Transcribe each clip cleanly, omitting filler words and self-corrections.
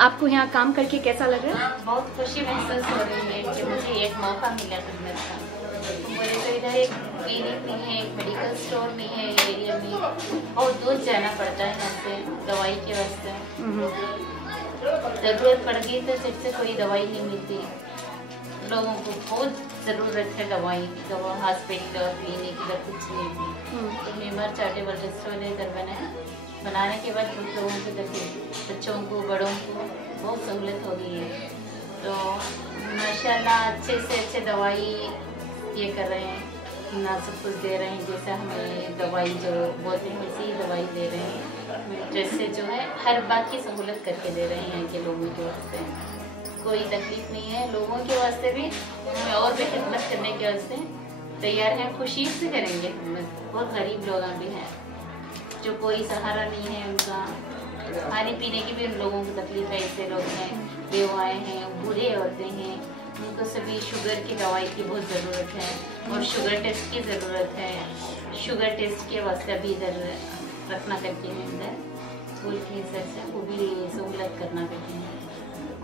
आपको यहाँ काम करके कैसा लग रहा है? बहुत खुशी महसूस हो रही है कि मुझे एक मौका मिला खिदमत का। मुझे तो इधर एक क्लिनिक नहीं है, एक मेडिकल स्टोर नहीं है एरिया में, बहुत दूर जाना पड़ता है यहाँ से दवाई के वास्ते। जरूरत पड़ गई तो झट से कोई दवाई नहीं मिलती। लोगों को बहुत ज़रूरत है दवाई की, दवा हॉस्पिटल और क्लिनिक इधर कुछ नहीं थी। तो मेमर चैरिटेबल ट्रस्ट वाले इधर बनाने के बाद कुछ लोगों को बच्चों को बड़ों को बहुत सहूलत हो गई है। तो माशाल्लाह अच्छे से अच्छे दवाई ये कर रहे हैं, ना सब कुछ दे रहे हैं जैसा हमें दवाई जो बोलते हैं वैसे ही दवाई दे रहे हैं। जैसे जो है हर बात की सहूलत करके दे रहे हैं यहाँ के लोगों के वास्ते। कोई तकलीफ नहीं है, लोगों के वास्ते भी हमें और भी खिदमत करने के वास्ते तैयार हैं, खुशी से करेंगे खिदमत। बहुत गरीब लोग भी हैं जो कोई सहारा नहीं है उनका, खाने पीने की भी उन लोगों को तकलीफ है। ऐसे लोग हैं, बेवाएँ हैं, बूढ़े होते हैं, उनको सभी शुगर की दवाई की बहुत ज़रूरत है और शुगर टेस्ट की ज़रूरत है। शुगर टेस्ट के वास्ते अभी इधर रखना करके हैं, इधर स्कूल के हिसाब से वो भी सहूलत करना करके हैं।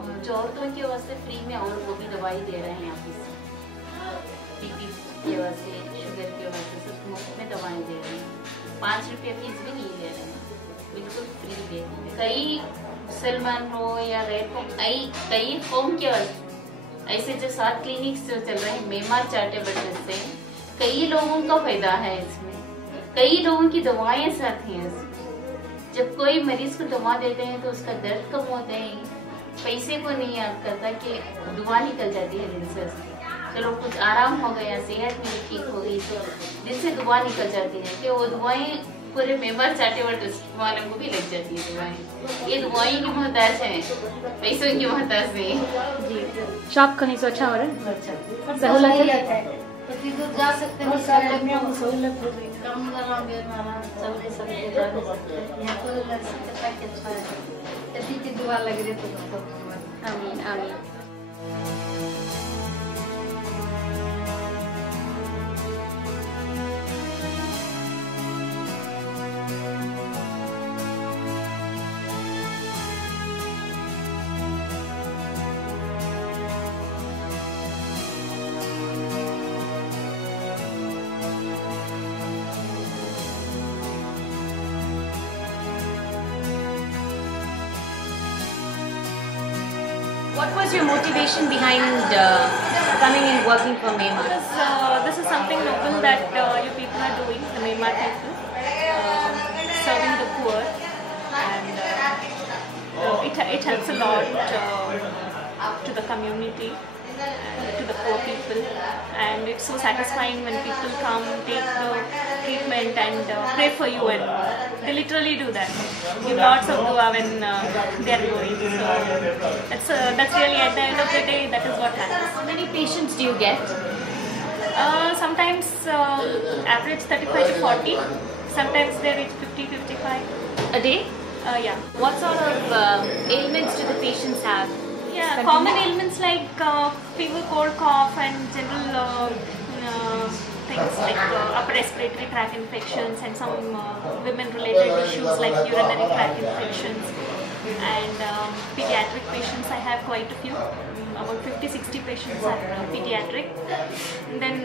और जो औरतों के वास्ते फ्री में और वो भी दवाई दे रहे हैं यहाँ से, बीपी के वास्ते, शुगर के वास्ते सब मुफ्त में दवाएँ दे रहे हैं। 5 रुपये फीस भी नहीं ले रहे हैं, बिल्कुल फ्री दे रहे हैं। कई मुसलमान हो या गैर कौम, कई कौम के ऐसे जो 7 क्लिनिक्स जो चल रहे हैं मेमर चैरिटेबल ट्रस्ट से, कई लोगों का फायदा है इसमें, कई लोगों की दवाएं साथ हैं इसमें। जब कोई मरीज को दवा देते हैं तो उसका दर्द कम होता है, पैसे को नहीं याद करता कि दुआ निकल जाती है दिल से। चलो कुछ आराम हो गया, सेहत मेरी ठीक हो गई तो दिल से दुआ निकल जाती है कि वो दुआएं पूरे मेंबर चैरिटेबल ट्रस्ट वालों को भी लग जाती है दुआएं। ये दुआएं की मोहताज है, पैसों की मोहताज नहीं। जी, शॉप कहीं से अच्छा हो रहा है, सहूलत है, जा सकते हैं, सहूलत हो गई, कम दुआ लग रही तो आमीन आमीन। What was your motivation behind coming and working for MEMA? This is something noble that you people are doing, the MEMA people, serving the poor, and it helps a lot to the community, to the poor people, and it's so satisfying when people come, take the treatment and pray for you, and they literally do that, give lots of dua when they are going. So that's really, at the end of the day, that is what happens. How many patients do you get? Sometimes average 35 to 40, sometimes they reach 50-55 a day. Yeah. What sort of ailments do the patients have? Yeah, common ailments like fever, cold, cough, and general things like upper respiratory tract infections, and some women-related issues like urinary tract infections. And pediatric patients, I have quite a few. About 50-60 patients are pediatric. And then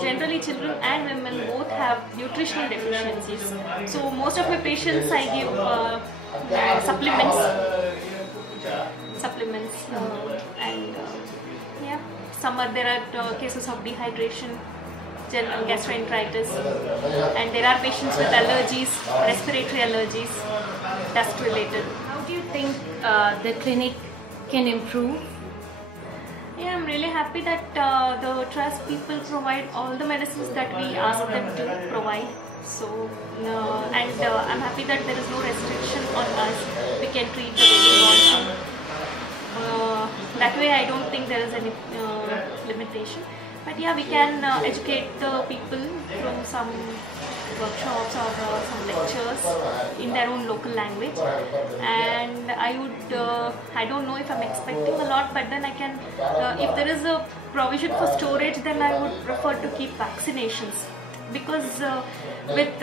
generally children and women both have nutritional deficiencies. So most of my patients I give supplements and yeah, there are cases of dehydration, general gastroenteritis, and there are patients with allergies, respiratory allergies, dust related. How do you think the clinic can improve? Yeah, I'm really happy that the trust people provide all the medicines that we ask them to provide. So, and I'm happy that there is no restriction on us. We can treat the way we want to. That way I don't think there is any limitation. But yeah, we can educate the people through some workshops or some lectures in their own local language. And I would, I don't know if I'm expecting a lot, but then I can, if there is a provision for storage, then I would prefer to keep vaccinations because with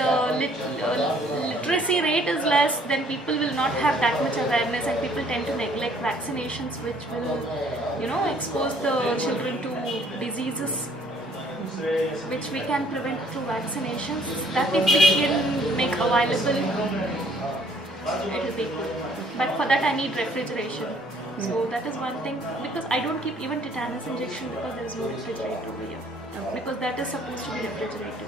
literacy rate is less, then people will not have that much awareness, and people tend to neglect vaccinations, which will, you know, expose the children to diseases which we can prevent through vaccinations. That if we can make available, it will be good. But for that I need refrigeration. So that is one thing, because I don't keep even tetanus injection because there is no refrigerator over here. Because that is supposed to be refrigerated.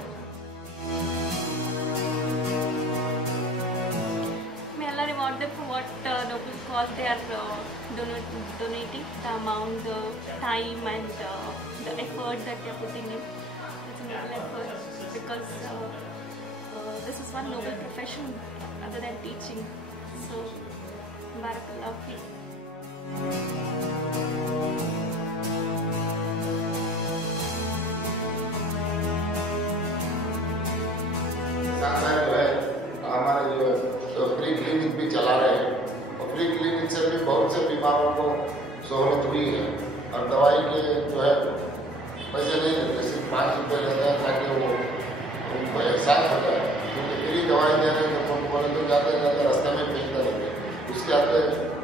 May Allah reward them for what noble cause they are donating, the amount, the time and the effort that they are putting in. It's a noble effort, because this is one noble profession other than teaching. So, Barakallah feek. साथ साथ जो है हमारे जो free clinic भी चला रहे हैं, और फ्री क्लिनिक से भी बहुत से बीमारों को सहूलत हुई है, और दवाई के जो है पैसे नहीं लेते, सिर्फ 5 रुपये लेते हैं ताकि वो उनको एहसास होता है, क्योंकि फ्री दवाई दे रहे हैं तो बोले तो जाते जाते रास्ते में फेंकते रहते हैं, उसके आते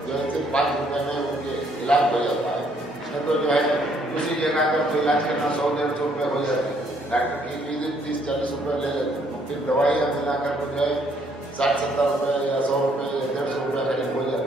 जो है सिर्फ 5 रुपये में उनके इलाज हो जाता है। इसमें तो जो है उसी जगह पर तो इलाज करना 100-150 रुपये हो जाते हैं, डॉक्टर की विजिट 30-40 रुपये ले लेते हैं, फिर दवाइयाँ मिलाकर जो है 60-70 रुपये या 100 रुपये या 150 रुपये करीब हो जाते हैं।